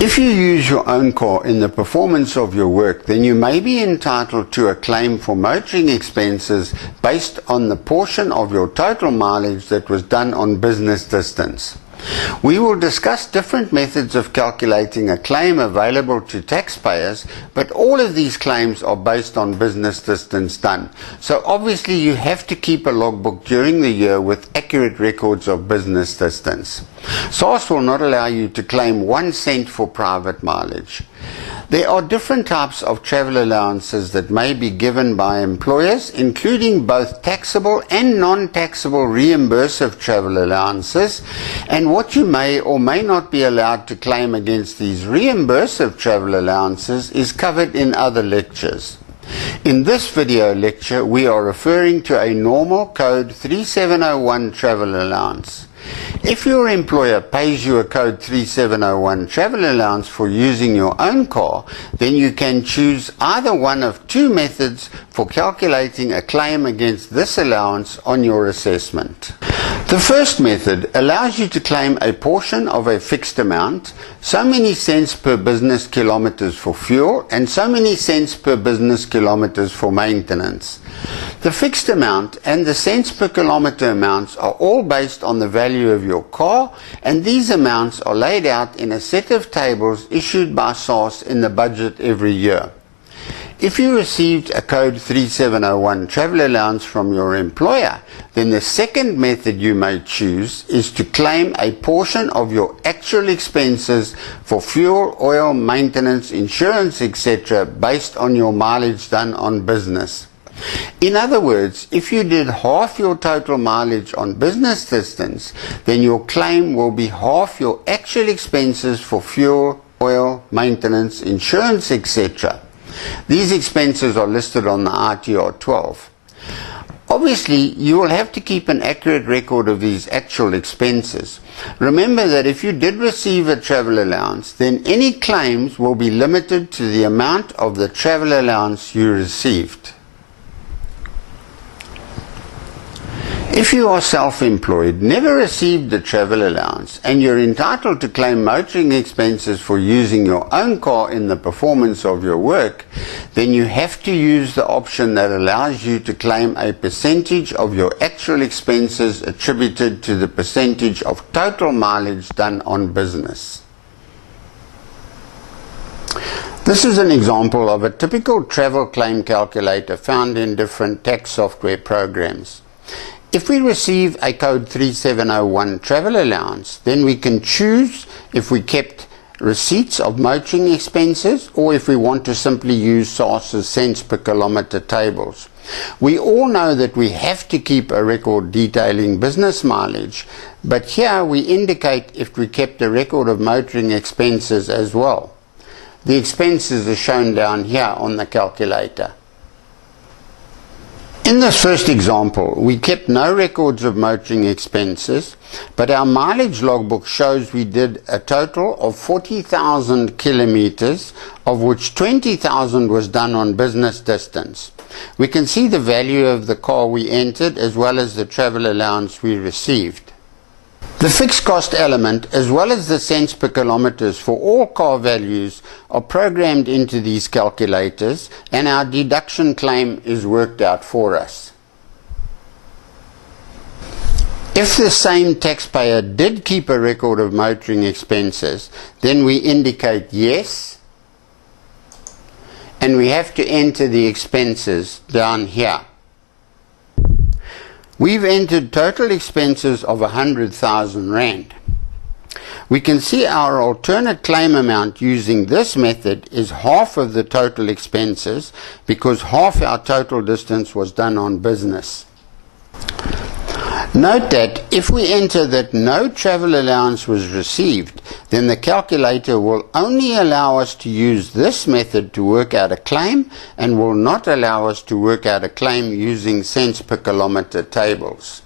If you use your own car in the performance of your work, then you may be entitled to a claim for motoring expenses based on the portion of your total mileage that was done on business distance. We will discuss different methods of calculating a claim available to taxpayers, but all of these claims are based on business distance done. So obviously you have to keep a logbook during the year with accurate records of business distance. SARS will not allow you to claim 1 cent for private mileage. There are different types of travel allowances that may be given by employers, including both taxable and non-taxable reimbursive travel allowances, and what you may or may not be allowed to claim against these reimbursive travel allowances is covered in other lectures. In this video lecture, we are referring to a normal code 3701 travel allowance. If your employer pays you a code 3701 travel allowance for using your own car, then you can choose either one of two methods for calculating a claim against this allowance on your assessment. The first method allows you to claim a portion of a fixed amount, so many cents per business kilometers for fuel and so many cents per business kilometers for maintenance. The fixed amount and the cents per kilometer amounts are all based on the value of your car, and these amounts are laid out in a set of tables issued by SARS in the budget every year. If you received a code 3701 travel allowance from your employer, then the second method you may choose is to claim a portion of your actual expenses for fuel, oil, maintenance, insurance, etc. based on your mileage done on business. In other words, if you did half your total mileage on business distance, then your claim will be half your actual expenses for fuel, oil, maintenance, insurance, etc. These expenses are listed on the ITR 12. Obviously, you will have to keep an accurate record of these actual expenses. Remember that if you did receive a travel allowance, then any claims will be limited to the amount of the travel allowance you received. If you are self-employed, never received the travel allowance, and you're entitled to claim motoring expenses for using your own car in the performance of your work, then you have to use the option that allows you to claim a percentage of your actual expenses attributed to the percentage of total mileage done on business. This is an example of a typical travel claim calculator found in different tax software programs. If we receive a code 3701 travel allowance, then we can choose if we kept receipts of motoring expenses or if we want to simply use SARS's cents per kilometer tables. We all know that we have to keep a record detailing business mileage, but here we indicate if we kept a record of motoring expenses as well. The expenses are shown down here on the calculator. In this first example, we kept no records of motoring expenses, but our mileage logbook shows we did a total of 40,000 kilometers, of which 20,000 was done on business distance. We can see the value of the car we entered as well as the travel allowance we received. The fixed cost element as well as the cents per kilometers for all car values are programmed into these calculators, and our deduction claim is worked out for us. If the same taxpayer did keep a record of motoring expenses, then we indicate yes, and we have to enter the expenses down here. We've entered total expenses of 100,000 Rand. We can see our alternate claim amount using this method is half of the total expenses because half our total distance was done on business. Note that if we enter that no travel allowance was received, then the calculator will only allow us to use this method to work out a claim and will not allow us to work out a claim using cents per kilometer tables.